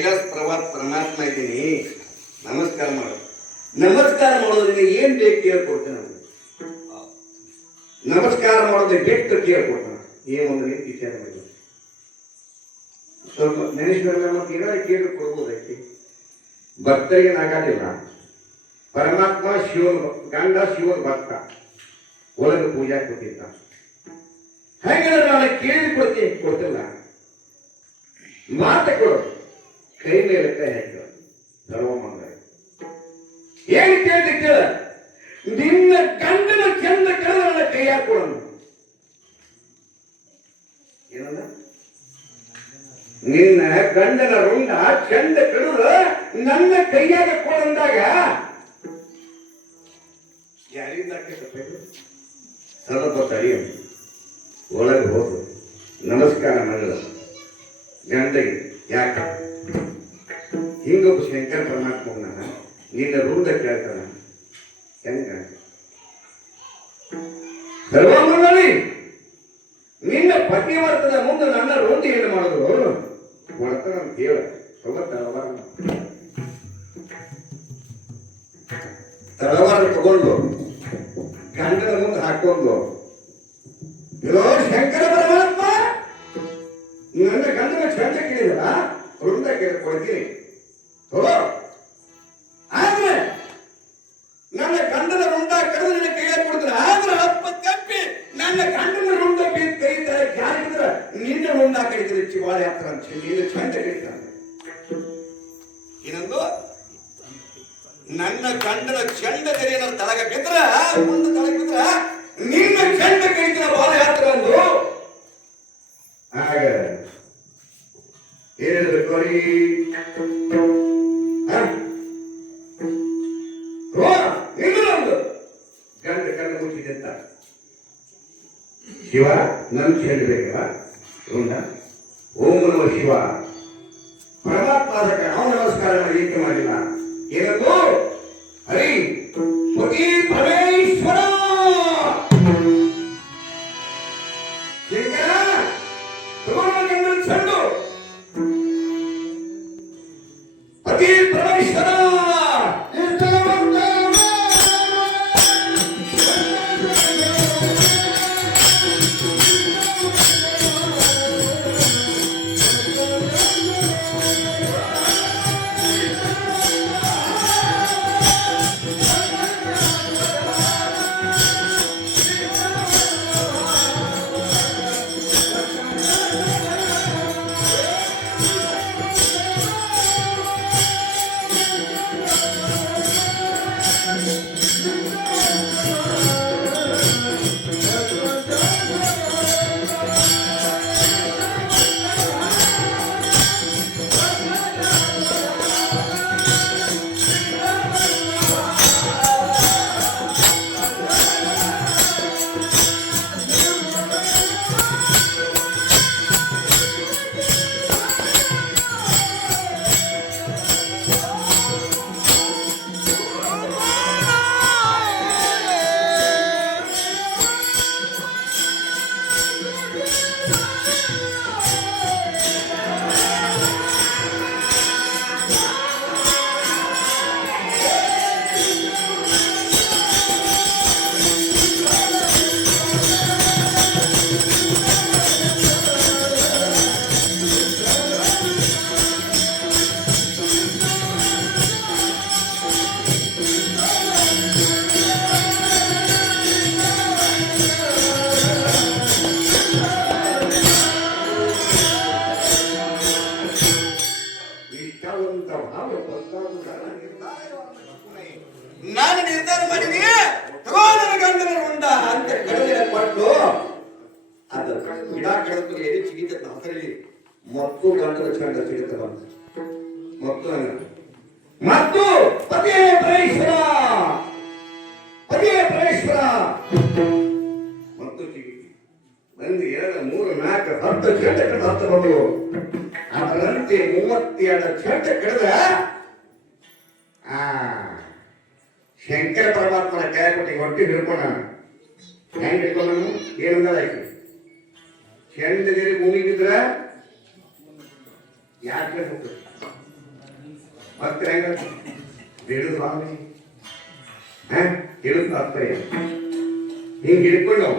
ಕೈಲಾಸ ಪರಮಾತ್ಮ ಇದ್ದೀನಿ, ನಮಸ್ಕಾರ ಮಾಡು. ನಮಸ್ಕಾರ ಮಾಡೋದ್ರಿಂದ ಏನ್ ಬೇಕು ಕೇಳ್ಕೊಡ್ತೇನೆ. ನಮಸ್ಕಾರ ಮಾಡೋದು ಬಿಟ್ಟು ಕೇಳ್ಕೊಡ್ತಾನೆ. ಏನೊಂದು ವಿಚಾರ ಮಾಡಿ ಸ್ವಲ್ಪ ನೆನೆಸ್ಕೊಂಡ್ರೆ ಮತ್ತೆ ಏನಾದ್ರು ಕೇಳಿ ಕೊಡ್ಬೋದೈತಿ. ಭಕ್ತರಿಗೇನಾಗೋದಿಲ್ಲ. ಪರಮಾತ್ಮ ಶಿವನ ಗಂಡ, ಶಿವನ ಭಕ್ತ, ಒಳಗೆ ಪೂಜಾ ಕೊಟ್ಟಿದ್ದ. ಹಾಗಾದ್ರೆ ನಾನು ಕೇಳಿ ಕೊಡ್ತಿಲ್ಲ. ಮಾತು ಕೊಡು, ಕೈ ಮೇಲೆ ಕೈ ಹಾಕಿ ಸರ್ವಮಂಗಳ ಏನ್ ಕೇಳ್ತಿ ಕೇಳ. ನಿನ್ನ ಗಂಡನ ಚಂದ ಕಳೆದ ನನ್ನ ಕೈ ಹಾಕೊಡೋಣ. ಏನಂದ? ನಿನ್ನ ಗಂಡನ ರುಂಡ ಚಂದ ಕಳೆದ ನನ್ನ ಕೈಯಾಗ ಕೊಡಂದಾಗ ಯಾರಿಂದ ಸ್ವಲ್ಪ ತಡೆಯ ಒಳಗೆ ಹೋಗು. ನಮಸ್ಕಾರ ಮಾಡಲ್ಲ ಗಂಡಗೆ. ಯಾಕೆ ಹಿಂಗೊಬ್ಬ ಶಂಕರ ಪರಮಾತ್ಮ ನಿನ್ನ ರುಂಡ ಕೇಳ್ತಾನ. ಹೆಂಗ ಸರ್ವಮಂಗಳಿ ನಿನ್ನ ಪತಿವರ್ತದ ಮುಂದೆ ನನ್ನ ರುಂಡ ಏನು ಮಾಡಿದ್ರು ಕೊಡ್ತಾನ ಅಂತ ಹೇಳ. ತಳವಾರ ತಗೊಂಡು ಗಂಡನ ಮುಂದೆ ಹಾಕೊಂಡು, ಇದೋ ಶಂಕರ ಪರಮಾತ್ಮ ನನ್ನ ಗಂಡನ ಚಂದ ಕೇಳಿದಲ್ಲ, ರುಂಡ ಕೇಳ್ಕೊಳ್ತೀನಿ ತಗೋ. ಆದ್ರೆ ನನ್ನ ಗಂಡನ ರುಂಡ ಕರೆದು ನಿನ್ನ ಕೈಯಾಗ ಕೊಡ್ತೀನಿ. ಆದ್ರೆ ಅಪ್ಪ ತಪ್ಪಿ ನನ್ನ ಗಂಡನ ರುಂಡ ಕೈ ಜಾರಿದ್ರೆ ನಿನ್ನ ರುಂಡ ಕಡಿತಾರೆ. ಚಿವಾಳ ಯಾತ್ರ ಅಂತ ನಿನ್ನ ಚಂದ ಕಡಿತಾನೆ. ಇನ್ನೊಂದು ನನ್ನ ಗಂಡನ ಚಂಡ ತೆರೆಯ ತಳಗ ಬಿದ್ರ ಮುಂದೆ ತಳಗ ಬಿದ್ರ ನಿನ್ನ ಚಂಡ ಕಡಿತರ ಬಾಳ ಯಾತ್ರ ಅಂದು. ಆಗ ಹೇಳಿದ್ರು ಇನ್ನೊಂದು ಗಂಡ ಕಣ್ಣು ಮುಚ್ಚಿದಂತ ಶಿವ ನನ್ನ ಚಂಡ ಬೇಕಲ್ಲ ರುಂಡ. ಓಂ ನಮಃ ಶಿವ. ಪರಮಾತ್ಮ ಅವನ ನಮಸ್ಕಾರ ಏಕೆ ಮಾಡಿಲ್ಲ. ಏನಂದು? ಹರಿ ಪತಿ ಪರಮೇಶ್ವರ ಶಂಕರ ಗಂಡನ ಚಂಡು ಪತಿ ಪರಮೇಶ್ವರ. ನಾನು ನಿರ್ಧಾರ ಮಾಡಿದೀನಿ ತಗೋ ನನ್ನ ಗಂಡನ ರುಂಡ ಅಂತ ಕಡಲಿನ ಕೊಟ್ಟು ಅದು ಗಿಡ ಕಡದು ಎದೆ ಚಿಗಿತ ಹಸರಲ್ಲಿ ಮತ್ತು ಗಂಡನ ಚಂಡ ಸಿಗುತ್ತ ಬಂದ ಮತ್ತು ಪದೇ ಪರೇಶ್ವರ ಮತ್ತು ಚಿಗಿತಿ ಒಂದು 2 3 4 10 ಚಂಡ ಕಡ 10 ಬಂದವು. ಅದರಂತೆ 32 ಚಂಡ ಕಡದ ಶಂಕರ ಪರಮಾತ್ಮನ ಕೈ ಕೊಟ್ಟಿ ಹೊಟ್ಟಿ ಹಿಡ್ಕೊಂಡ. ಹೆಂಗ್ ಹಿಡ್ಕೊಂಡ? ಏನಂದಾಯ್ತು? ಚಂಡದೇರಿ ಭೂಮಿ ಬಿದ್ರ ಯಾಕೆ ಹೋಗ್ತದೆ ಮತ್ತೆ ಹೆಂಗ ಬೇಡು ಸ್ವಾಮಿ ಹೇಳುತ್ತ ಅರ್ಥ ಏನು ಹಿಂಗೆ ಹಿಡ್ಕೊಂಡು ನಾವು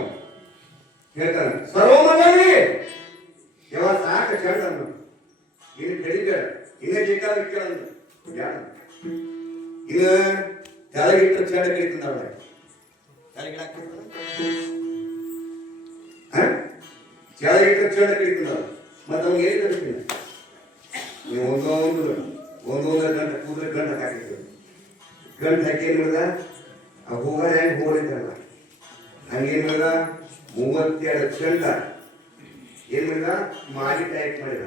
ಹೇಳ್ತಾನೆ ಸರ್ವಮಂಗಲಿ ಯಾವ ಸಾಕ ಚಂಡನ್ನು ಇನ್ನು ಕಡಿಬೇಡ ಇನ್ನೇ ಬೇಕಾದ ಕೇಳಂದು ಯಾರು ಇನ್ನು ಕೆಳಗಿಟ್ಟು ಚಂಡ ಕಡಿತಂದ ಅವಳ ಕೆಳಗಿಟ್ಟು ಚಂಡ ಕಡಿತಂದ ಮತ್ತೆ ಅವ್ನಿಗೆ ಏನು ಕಡಿತೀನಿ ನೀವು ಒಂದೊಂದು ಗಂಟೆ ಕೂದಲು ಗಂಟೆ ಹಾಕಿದ್ರು ಗಂಟು ಹಾಕಿ ಏನು ಮಾಡಿದ ಆ ಹೋಗ ಹೆಂಗೆ ಹೋಗಿದ್ದಾರಲ್ಲ ಹಂಗೇನು ಮಾಡಿದ 32 ಚಂಡ ಏನ್ ಮಾಡಿದ ಮಾಡಿ ಟೈಪ್ ಮಾಡಿದ